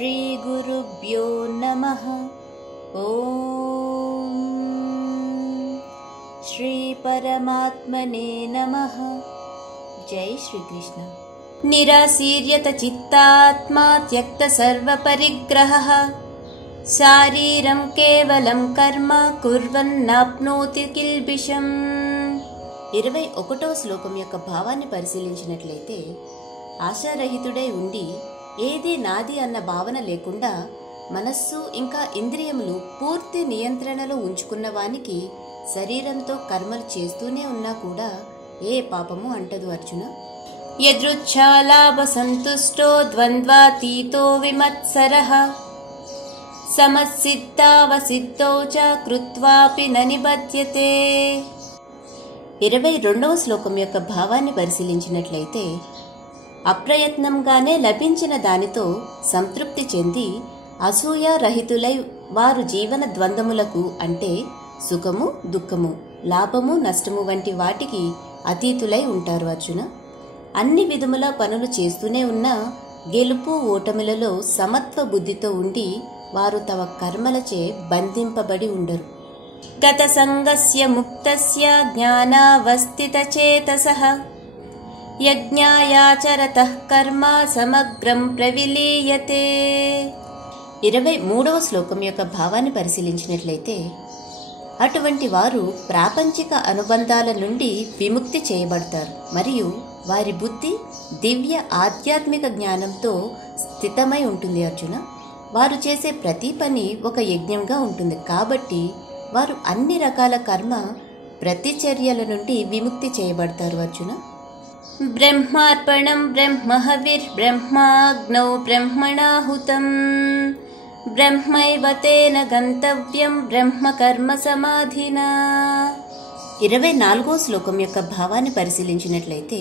శ్రీ గురుభ్యో నమః. ఓం శ్రీ పరమాత్మనే నమః. జై శ్రీకృష్ణ. నిరాశీర్యత చిత్తాత్మా త్యక్త సర్వ పరిగ్రహః శారీరం కేవలం కర్మ కుర్వన్నాప్నోతి కిల్బిషం. 21వ శ్లోకం యొక్క భావాన్ని పరిశీలించినట్లయితే, ఆశారహితుడై ఉండి ఏది నాది అన్న భావన లేకుండా మనస్సు ఇంకా ఇంద్రియములు పూర్తి నియంత్రణలో ఉంచుకున్న వానికి శరీరంతో కర్మలు చేస్తూనే ఉన్నా కూడా ఏ పాపము అంటదు అర్జున. యదృచ్ఛాలాభ సంతుష్టో ద్వంద్వాతీతో విమత్సరః సమసిద్ధావసిద్ధౌ చ కృత్వాపి న నిబధ్యతే. 22వ శ్లోకం యొక్క భావాన్ని పరిశీలించినట్లయితే, అప్రయత్నంగానే లభించిన దానితో సంతృప్తి చెంది అసూయ రహితులై వారు జీవన ద్వంద్వములకు అంటే సుఖము దుఃఖము, లాభము నష్టము వంటి వాటికి అతీతులై ఉంటారు అర్జున. అన్ని విధముల పనులు చేస్తూనే ఉన్నా గెలుపు ఓటములలో సమత్వ బుద్ధితో ఉండి వారు తమ కర్మలచే బంధింపబడి ఉండరు. గత సంగస్య ముక్తస్య జ్ఞానావస్థిత చేతసః యజ్ఞాయాచరతః కర్మ సమగ్రం ప్రవిలీయతే. 23వ శ్లోకం యొక్క భావాన్ని పరిశీలించినట్లయితే, అటువంటి వారు ప్రాపంచిక అనుబంధాల నుండి విముక్తి చేయబడతారు మరియు వారి బుద్ధి దివ్య ఆధ్యాత్మిక జ్ఞానంతో స్థితమై ఉంటుంది అర్జున. వారు చేసే ప్రతి పని ఒక యజ్ఞంగా ఉంటుంది కాబట్టి వారు అన్ని రకాల కర్మ ప్రతిచర్యల నుండి విముక్తి చేయబడతారు అర్జున. బ్రహ్మార్పణం బ్రహ్మహవిర్ బ్రహ్మాగ్నౌ బ్రహ్మణాహుతం బ్రహ్మైవ తేన గంతవ్యం బ్రహ్మకర్మ సమాధినా. 24వ శ్లోకం యొక్క భావాన్ని పరిశీలించినట్లయితే,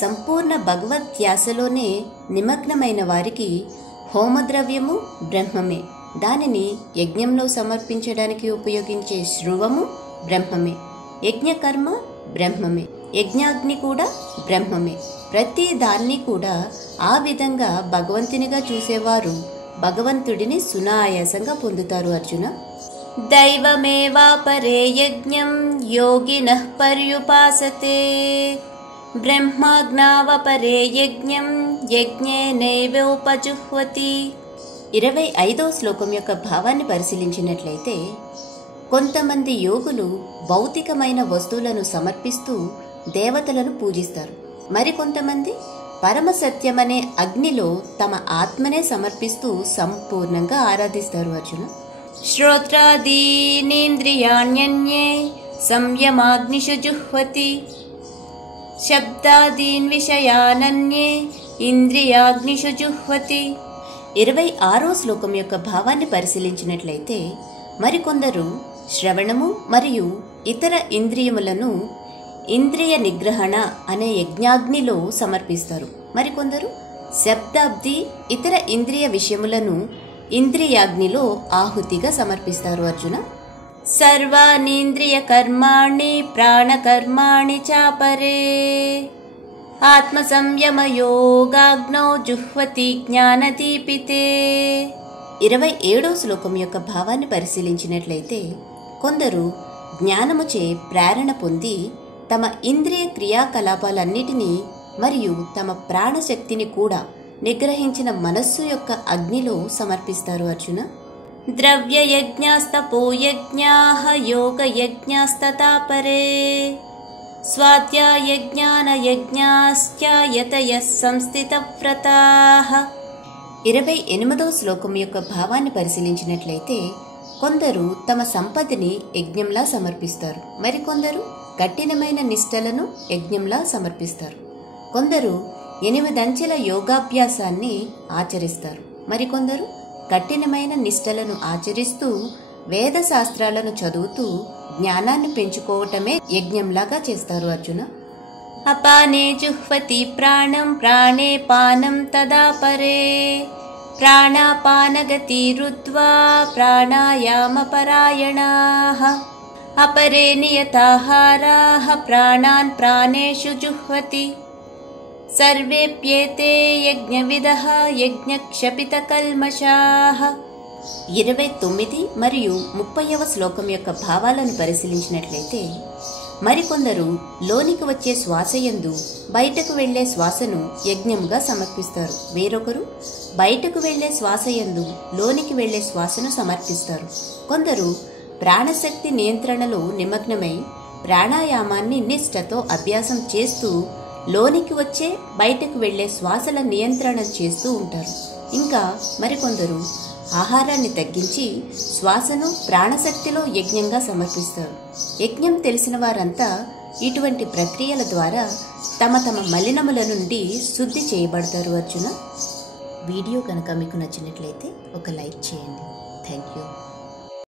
సంపూర్ణ భగవద్ధ్యాసలోనే నిమగ్నమైన వారికి హోమద్రవ్యము బ్రహ్మమే, దానిని యజ్ఞంలో సమర్పించడానికి ఉపయోగించే శ్రువము బ్రహ్మమే, యజ్ఞకర్మ బ్రహ్మమే, యజ్ఞాగ్ని కూడా బ్రహ్మమే. ప్రతి దాన్ని కూడా ఆ విధంగా భగవంతునిగా చూసేవారు భగవంతుడిని సునాయాసంగా పొందుతారు అర్జున. దైవమేవాపరే యజ్ఞం యోగినః పర్యుపాసతే బ్రహ్మాజ్ఞావపరే యజ్ఞం యజ్ఞేనైవోపజుహ్వతి. 25వ శ్లోకం యొక్క భావాన్ని పరిశీలించినట్లయితే, కొంతమంది యోగులు భౌతికమైన వస్తువులను సమర్పిస్తూ దేవతలను పూజిస్తారు. మరికొంతమంది పరమసత్యమనే అగ్నిలో తమ ఆత్మనే సమర్పిస్తూ సంపూర్ణంగా ఆరాధిస్తారు అర్జున. శ్రోత్రాదీనేంద్రియాణ్యన్యే సంయమాగ్నిషు జుహ్వతి శబ్దాదీన్ విషయానన్యే ఇంద్రియాగ్నిషు జుహ్వతి. 26వ శ్లోకం యొక్క భావాన్ని పరిశీలించినట్లయితే, మరికొందరు శ్రవణము మరియు ఇతర ఇంద్రియములను ఇంద్రియ నిగ్రహణ అనే యజ్ఞాగ్నిలో సమర్పిస్తారు. మరికొందరు శబ్దాబ్ది ఇతర ఇంద్రియ విషయములను ఇంద్రియాగ్నిలో ఆహుతిగా సమర్పిస్తారు అర్జున. సర్వాణీంద్రియ కర్మాణి ప్రాణకర్మాణి చాపరే ఆత్మ సంయమ యోగాగ్నౌ జుహ్వతి జ్ఞానదీపితే. 27వ శ్లోకం యొక్క భావాన్ని పరిశీలించినట్లయితే, కొందరు జ్ఞానముచే ప్రేరణ పొంది తమ ఇంద్రియ క్రియాకలాపాలన్నిటినీ మరియు తమ ప్రాణశక్తిని కూడా నిగ్రహించిన మనస్సు యొక్క అగ్నిలో సమర్పిస్తారు అర్జున. ద్రవ్యయజ్ఞాస్తపోయజ్ఞాః యోగయజ్ఞాస్తతాపరే స్వాధ్యాయజ్ఞానయజ్ఞాశ్చ యతయః సంస్థితవ్రతాః. 28వ శ్లోకం యొక్క భావాన్ని పరిశీలించినట్లయితే, కొందరు తమ సంపదని యజ్ఞంలా సమర్పిస్తారు. మరికొందరు కఠినమైన నిష్టలను యజ్ఞంలా సమర్పిస్తారు. కొందరు 8 అంచెల యోగాభ్యాసాన్ని ఆచరిస్తారు. మరికొందరు కఠినమైన నిష్టలను ఆచరిస్తూ వేద శాస్త్రాలను చదువుతూ జ్ఞానాన్ని పెంచుకోవటమే యజ్ఞంలాగా చేస్తారు అర్జున. అపానే జుహ్వతి ప్రాణం ప్రాణే పానం తదాపరే ప్రాణాపానగతి రుద్వా ప్రాణాయామ పరాయణాః అపరే నియతాహారాః ప్రాణాన్ ప్రాణేషు జుహ్వతి. సర్వేప్యేతే యజ్ఞవిదః యజ్ఞక్షపితకల్మషాః. 29 మరియు 30వ శ్లోకం యొక్క భావాలను పరిశీలించినట్లయితే, మరికొందరు లోనికి వచ్చే శ్వాసయందు బయటకు వెళ్లే శ్వాసను యజ్ఞముగా సమర్పిస్తారు. వేరొకరు బయటకు వెళ్లే శ్వాసయందు లోనికి వెళ్లే శ్వాసను సమర్పిస్తారు. కొందరు ప్రాణశక్తి నియంత్రణలో నిమగ్నమై ప్రాణాయామాన్ని నిష్ఠతో అభ్యాసం చేస్తూ లోనికి వచ్చే బయటకు వెళ్లే శ్వాసల నియంత్రణ చేస్తూ ఉంటారు. ఇంకా మరికొందరు ఆహారాన్ని తగ్గించి శ్వాసను ప్రాణశక్తిలో యజ్ఞంగా సమర్పిస్తారు. యజ్ఞం తెలిసిన వారంతా ఇటువంటి ప్రక్రియల ద్వారా తమ తమ మలినముల నుండి శుద్ధి చేయబడతారు. అర్జున, వీడియో కనుక మీకు నచ్చినట్లయితే ఒక లైక్ చేయండి. Thank you.